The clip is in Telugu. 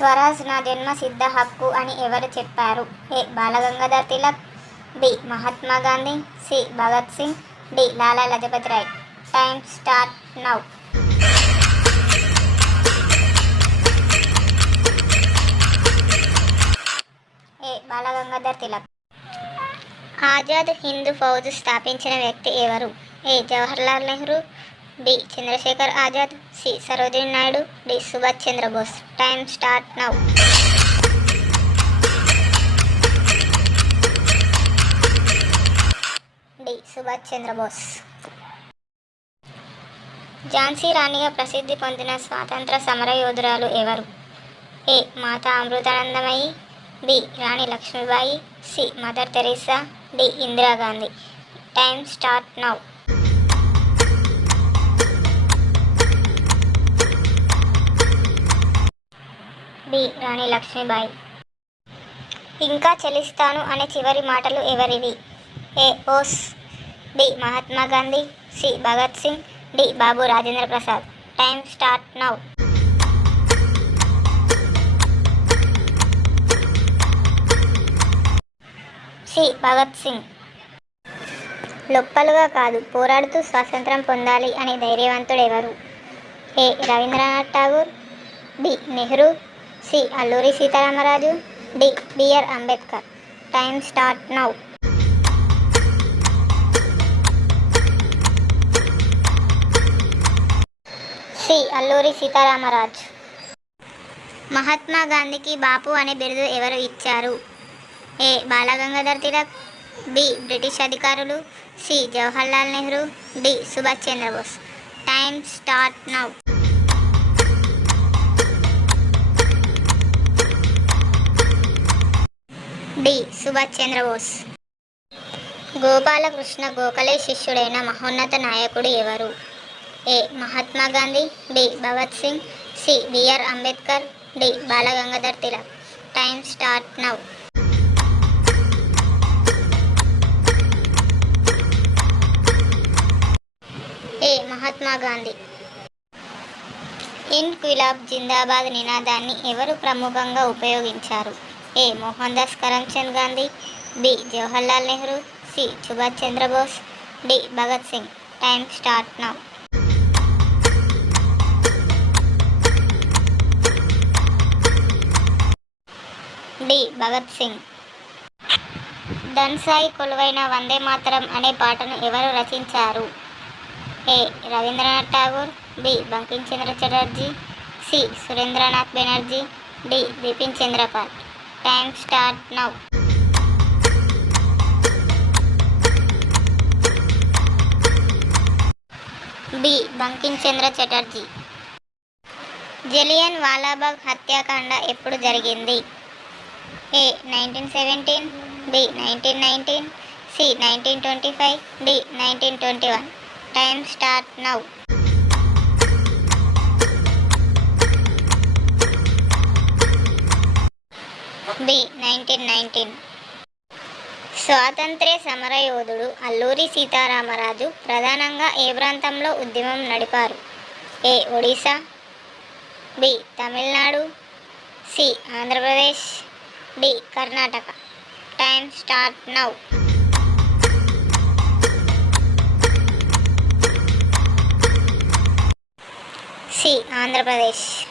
స్వరాజ్ నా జన్మ సిద్ధ హక్కు అని ఎవరు చెప్పారు? A. Balagangadhar Tilak, B. Mahatma Gandhi, C. Bhagat Singh, D. Lala Lajpat Rai. Time start now. A. Balagangadhar Tilak. Azad Hind Fauj స్థాపించిన వ్యక్తి ఎవరు? A. Jawaharlal Nehru, B. Chandrashekhar Azad, C. Sarojini Naidu, D. Subhash Chandrabose. Time start now. D. Subhash Chandrabose. Jhansi రాణిగా ప్రసిద్ధి పొందిన స్వాతంత్ర సమరయోధురాలు ఎవరు? A. Mata Amritanandamayi, B. Rani Lakshmibai, C. Mother Teresa, D. Indiragandhi. Time start now. B. Rani Lakshmibai. ఇంకా చెలిస్తాను అనే చివరి మాటలు ఎవరివి? A. Bose, B. Mahatma Gandhi, C. Bhagat Singh, D. Babu Rajendra Prasad. Time start now. C. Bhagat Singh. లొప్పలుగా కాదు, పోరాడుతూ స్వాతంత్రం పొందాలి అనే ధైర్యవంతుడు ఎవరు? A. Rabindranath Tagore, B. Nehru, C. Alluri Sitaramaraju, D. BR Ambedkar. Time start now. C. Alluri Sitaramaraju. Mahatma గాంధీకి బాపు అనే బిరుదు ఎవరు ఇచ్చారు? A. Balagangadhar Tilak, B. British అధికారులు, C. Jawaharlal Nehru, D. Subhash Chandrabose. Time start now. D. Subhash Chandrabose. Gopalakrishna Gokhale శిష్యుడైన మహోన్నత నాయకుడు ఎవరు? A. Mahatma Gandhi, B. Bhagat Singh, C. BR Ambedkar, D. Balagangadhar Tilak. Time start now. A. Mahatma Gandhi. Inquilab Zindabad నినాదాన్ని ఎవరు ప్రముఖంగా ఉపయోగించారు? A. Mohan Das Karamchand Gandhi, B. Jawaharlal Nehru, C. Subhash Chandrabose, D. Bhagat Singh. Time start now. D. Bhagat Singh. ధన్సాయి కొలువైన వందే మాతరం అనే పాటను ఎవరు రచించారు? A. Rabindranath Tagore, B. Bankim Chandra Chatterjee, C. Surendranath Banerjee, D. Bipin Chandrapal. Time start now. B. Bankim Chandra Chatterjee. Jallian Walabagh హత్యాకాండ ఎప్పుడు జరిగింది? A. 1917, B. 1919, C. 1925, D. 1921. Time start now. B. 1919. స్వాతంత్ర్య సమరయోధుడు అల్లూరి సీతారామరాజు ప్రధానంగా ఏ ప్రాంతంలో ఉద్యమం నడిపారు? A. Odisha, B. Tamil Nadu, C. Andhra Pradesh, D. Karnataka. Time start now. C. Andhra Pradesh.